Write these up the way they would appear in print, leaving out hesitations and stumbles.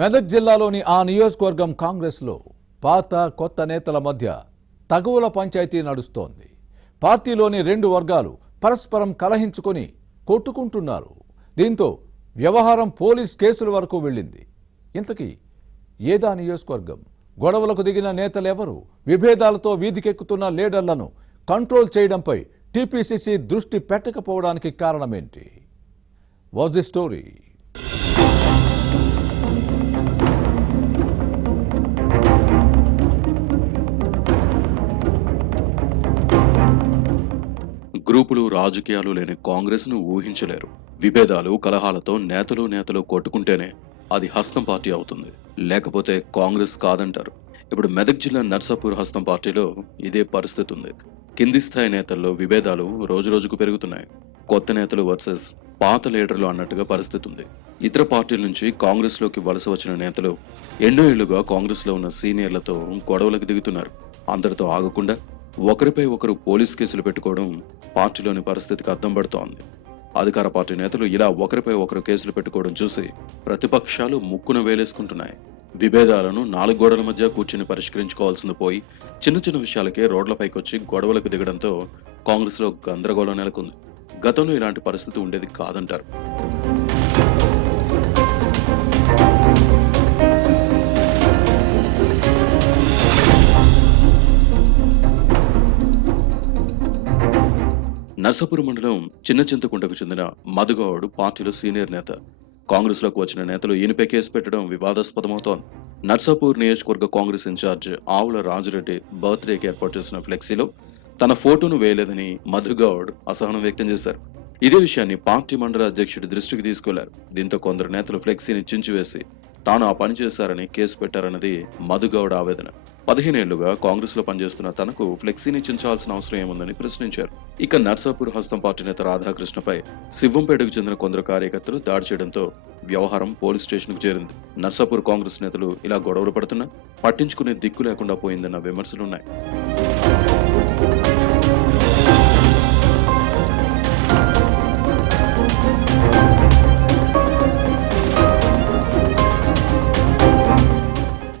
మెదక్ జిల్లాలోని ఆ నియోజకవర్గం కాంగ్రెస్లో పాత కొత్త నేతల మధ్య తగువుల పంచాయతీ నడుస్తోంది. పార్టీలోని రెండు వర్గాలు పరస్పరం కలహించుకొని కొట్టుకుంటున్నారు. దీంతో వ్యవహారం పోలీస్ కేసుల వరకు వెళ్ళింది. ఇంతకీ ఏదా నియోజకవర్గం? గొడవలకు దిగిన నేతలెవరు? విభేదాలతో వీధికెక్కుతున్న లీడర్లను కంట్రోల్ చేయడంపై టీపీసీసీ దృష్టి పెట్టకపోవడానికి కారణమేంటి? Was the story? గ్రూపులు రాజకీయాలు లేని కాంగ్రెస్ ను ఊహించలేరు. విభేదాలు కలహాలతో నేతలు కొట్టుకుంటేనే అది హస్తం పార్టీ అవుతుంది, లేకపోతే కాంగ్రెస్ కాదంటారు. ఇప్పుడు మెదక్ జిల్లా నర్సాపూర్ హస్తం పార్టీలో ఇదే పరిస్థితి ఉంది. కింది స్థాయి నేతల్లో విభేదాలు రోజురోజుకు పెరుగుతున్నాయి. కొత్త నేతలు వర్సెస్ పాత లీడర్లు అన్నట్టుగా పరిస్థితి ఉంది. ఇతర పార్టీల నుంచి కాంగ్రెస్ లోకి వలస వచ్చిన నేతలు ఎన్నో ఏళ్లుగా కాంగ్రెస్ లో ఉన్న సీనియర్లతో గొడవలకు దిగుతున్నారు. అందరితో ఆగకుండా ఒకరిపై ఒకరు పోలీస్ కేసులు పెట్టుకోవడం పార్టీలోని పరిస్థితికి అద్దం పడుతోంది. అధికార పార్టీ నేతలు ఇలా ఒకరిపై ఒకరు కేసులు పెట్టుకోవడం చూసి ప్రతిపక్షాలు ముక్కున వేలేసుకుంటున్నాయి. విభేదాలను నాలుగు గోడల మధ్య కూర్చుని పరిష్కరించుకోవాల్సింది పోయి చిన్న విషయాలకే రోడ్లపైకి వచ్చి గొడవలకు దిగడంతో కాంగ్రెస్ లో గందరగోళం నెలకొంది. గతంలో ఇలాంటి పరిస్థితి ఉండేది కాదంటారు. నర్సాపూర్ మండలం చిన్న చింతకుంటకు చెందిన మధుగౌడ్ పార్టీలో సీనియర్ నేత. కాంగ్రెస్ లోకి వచ్చిన నేతలు ఈయనపై కేసు పెట్టడం వివాదాస్పదమవుతోంది. నర్సాపూర్ నియోజకవర్గ కాంగ్రెస్ ఇన్ఛార్జ్ ఆవుల రాజురెడ్డి బర్త్డేకి ఏర్పాటు చేసిన ఫ్లెక్సీలో తన ఫోటోను వేయలేదని మధుగౌడ్ అసహనం వ్యక్తం చేశారు. ఇదే విషయాన్ని పార్టీ మండల అధ్యక్షుడి దృష్టికి తీసుకెళ్లారు. దీంతో కొందరు నేతలు ఫ్లెక్సీని చించివేసి తాను ఆ పని చేశారని కేసు పెట్టారన్నది మధుగౌడ్ ఆవేదన. 15 ఏళ్లుగా కాంగ్రెస్ లో పనిచేస్తున్న తనకు ఫ్లెక్సీని చించాల్సిన అవసరం ఏముందని ప్రశ్నించారు. ఇక నర్సాపూర్ హస్తం పార్టీ నేత రాధాకృష్ణపై శివంపేటకు చెందిన కొందరు కార్యకర్తలు దాడి చేయడంతో వ్యవహారం పోలీస్ స్టేషన్ కు చేరింది. నర్సాపూర్ కాంగ్రెస్ నేతలు ఇలా గొడవలు పడుతున్నా పట్టించుకునే దిక్కు లేకుండా పోయిందన్న విమర్శలున్నాయి.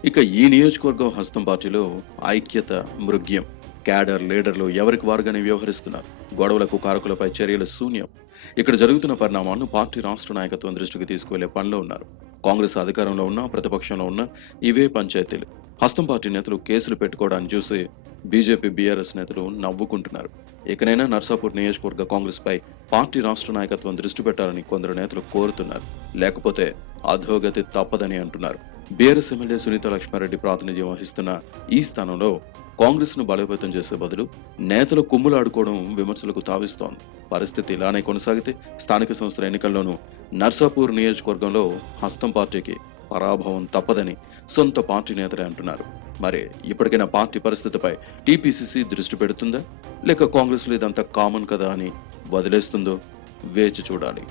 ఇక ఈ నియోజకవర్గం హస్తం పార్టీలో ఐక్యత మృగ్యం. క్యాడర్ లీడర్లు ఎవరికి వారుగానే వ్యవహరిస్తున్నారు. గొడవలకు కారకులపై చర్యలు శూన్యం. ఇక్కడ జరుగుతున్న పరిణామాలను పార్టీ రాష్ట్ర నాయకత్వం దృష్టికి తీసుకువెళ్లే పనిలో ఉన్నారు. కాంగ్రెస్ అధికారంలో ఉన్నా ప్రతిపక్షంలో ఉన్నా ఇవే పంచాయతీలు. హస్తం పార్టీ నేతలు కేసులు పెట్టుకోవడాన్ని చూసి బీజేపీ బీఆర్ఎస్ నేతలు నవ్వుకుంటున్నారు. ఇకనైనా నర్సాపూర్ నియోజకవర్గ కాంగ్రెస్ పై పార్టీ రాష్ట్ర నాయకత్వం దృష్టి పెట్టాలని కొందరు నేతలు కోరుతున్నారు. లేకపోతే అధోగతి తప్పదని అంటున్నారు. బీఆర్ఎస్ ఎమ్మెల్యే సునీత లక్ష్మారెడ్డి ప్రాతినిధ్యం వహిస్తున్న ఈ స్థానంలో కాంగ్రెస్ ను బలోపేతం చేసే బదులు నేతలు కుమ్ములాడుకోవడం విమర్శలకు తావిస్తోంది. పరిస్థితి ఇలానే కొనసాగితే స్థానిక సంస్థల ఎన్నికల్లోనూ నర్సాపూర్ నియోజకవర్గంలో హస్తం పార్టీకి పరాభవం తప్పదని సొంత పార్టీ నేతలే అంటున్నారు. మరి ఇప్పటికైనా పార్టీ పరిస్థితిపై టీపీసీసీ దృష్టి పెడుతుందా, లేక కాంగ్రెస్ లో ఇదంతా కామన్ కదా అని వదిలేస్తుందో వేచి చూడాలి.